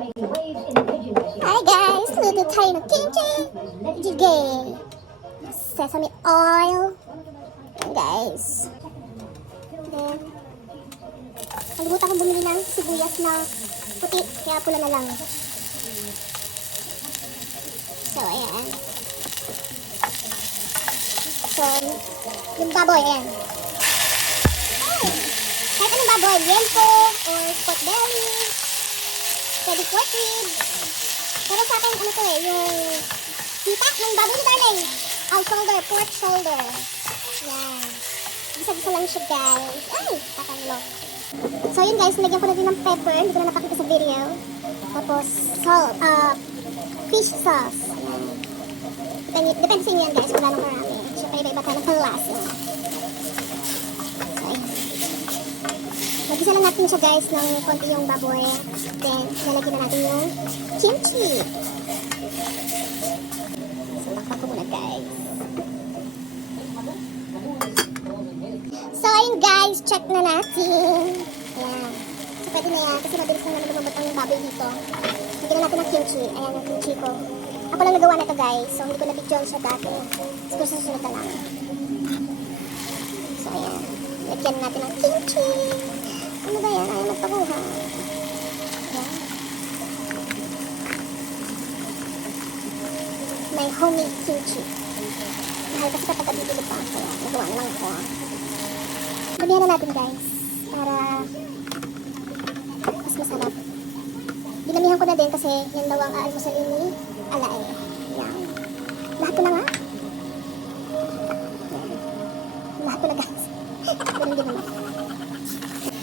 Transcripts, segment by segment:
Hi guys! Luto tayo ng kimchi jjigae. Sesame oil. Ayan guys. Then, nalimutan kong bumili ng sibuyas na puti. Kaya pula na lang. So, ayan. So, yung baboy, ayan. Kahit anong baboy, liempo, or spot belly, pwede pork rib. Pero sa akin, ano to eh, yung kita ng baboy ni darling. Shoulder, pork shoulder. Yan. Gisa-gisa lang siya guys. Ay, kakalo. So yun guys, nilagyan ko na din ng pepper. Hindi ko na napakita sa video. Tapos, salt, fish sauce. Yan. Depende sa inyo yan guys, kung gano'ng marami. Siyempre, iba-iba tayo ng kalasa. Magisa lang natin siya guys ng konti yung baboy. Then, lalagyan na natin yung kimchi. So, lakpan ko muna guys. So, ayun guys, check na natin. Ayan. So, pwede na yan. Kasi mabilis na naman lumabot ang baboy dito. Lagyan na natin ng kimchi. Ayan ang kimchi ko. Ako lang nagawa na ito guys. So, hindi ko na-picture siya dati. Siguro sa susunod na lang. So, ayan. Lagyan natin ng kimchi. Ano ba yan? Ayaw magpakuha. Ayan. May homemade kimchi. Mahal kasi kapag kabibili pa. Kaya nagawa na lang ako. Damihan na natin guys. Para mas masarap. Dinamihan ko na din kasi yan daw ang aalmusalin ni Alae. Ayan. Lahat ko na nga. Ayan. Lahat ko na guys. Ganun din naman.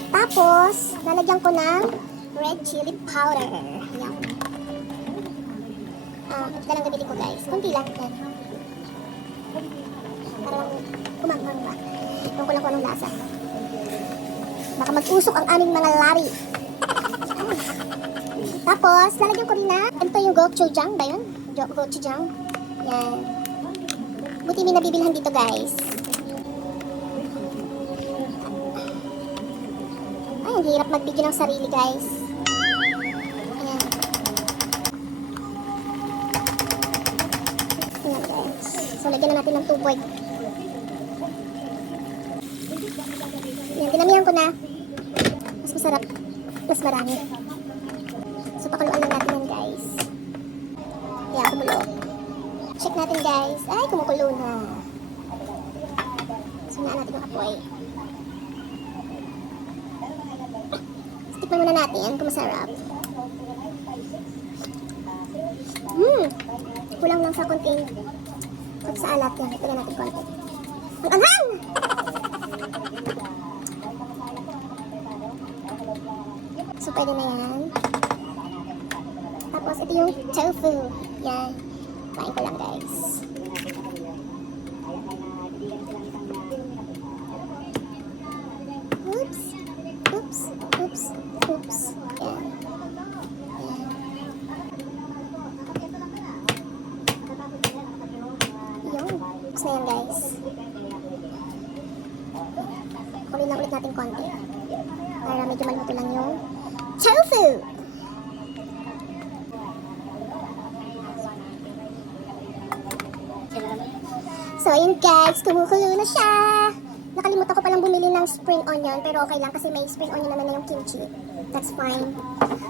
Tapos, lalagyan ko ng red chili powder. Ayan. Ito lang gamitin ko guys. Kunti lang. Ayan. Parang kumanghang ba. Ewan ko lang kung anong lasa. Baka mag-usok ang aming mga lari. Tapos, lalagyan ko rin na, ito yung gochujang ba yun? Gochujang. Yan. Buti may nabibilhan dito guys. Ay, ang hirap magbigyan ng sarili guys. Ayan. Ayan guys. So, lagyan na natin ng tubig. Ayan, dinamihan ko na. Mas masarap. Mas marami. So, pakuluan lang natin yan guys. Ayan, kumulo. Check natin guys. Ay, kumukulo na. Sinaan natin yung apoy. Tikman muna natin kung masarap. Kulang lang sa konting sa alat yan. Ito natin konti. Ang anghang! So, pwede na yan. Tapos, ito yung tofu. Yan. Kain ko lang, guys. Oops. Oops. Oops. Oops. Yan. Yan. Yung. Tapos na yan, guys. Kunin lang ulit natin konti. Para medyo maluto lang yung tofu! So, ayun guys, kumukulo na siya. Nakalimutan ko palang bumili ng spring onion, pero okay lang kasi may spring onion naman na yung kimchi. That's fine.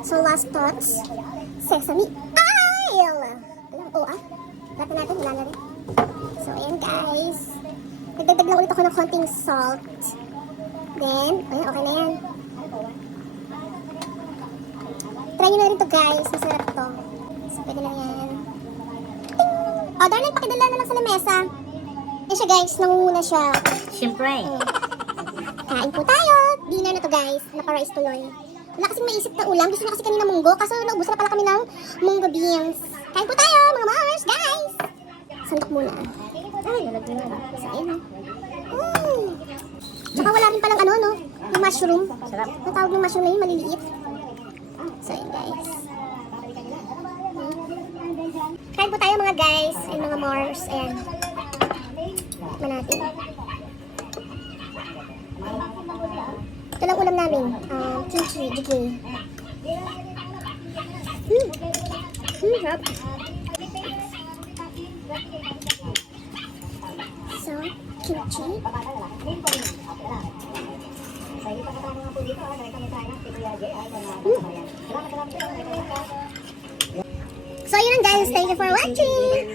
So, last thoughts, sesame oil! Lahat na natin, wala na rin. So, ayun guys. Nagdagdag lang ulit ako ng konting salt. Then, ayun, okay na yan. Try nyo na rin to guys. Masarap to. So, pwede lang yan. Ting! Oh, darling, pakidala na lang sa lamesa. Yan siya guys. Nangunguna siya. Siyempre. Kain po tayo. Dinner na to guys. Naka-rice tuloy. Wala kasing maisip na ulam. Gusto na kasi kanina munggo. Kaso naubos na pala kami ng munggo beans. Kain po tayo mga Mars guys. Sandok muna. Ay, nalagyan na. So, ayun. Tsaka wala rin palang ano, no? Yung mushroom. Sarap. Natawag yung mushroom na yun, maliliit. So, yun guys. Kain po tayo mga guys and mga Mars. Ayan. Tikman natin. Ito lang ulam namin. Kimchi jjigae. Sarap. So, kimchi. So, yun lang guys. Thank you for watching.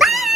Bye!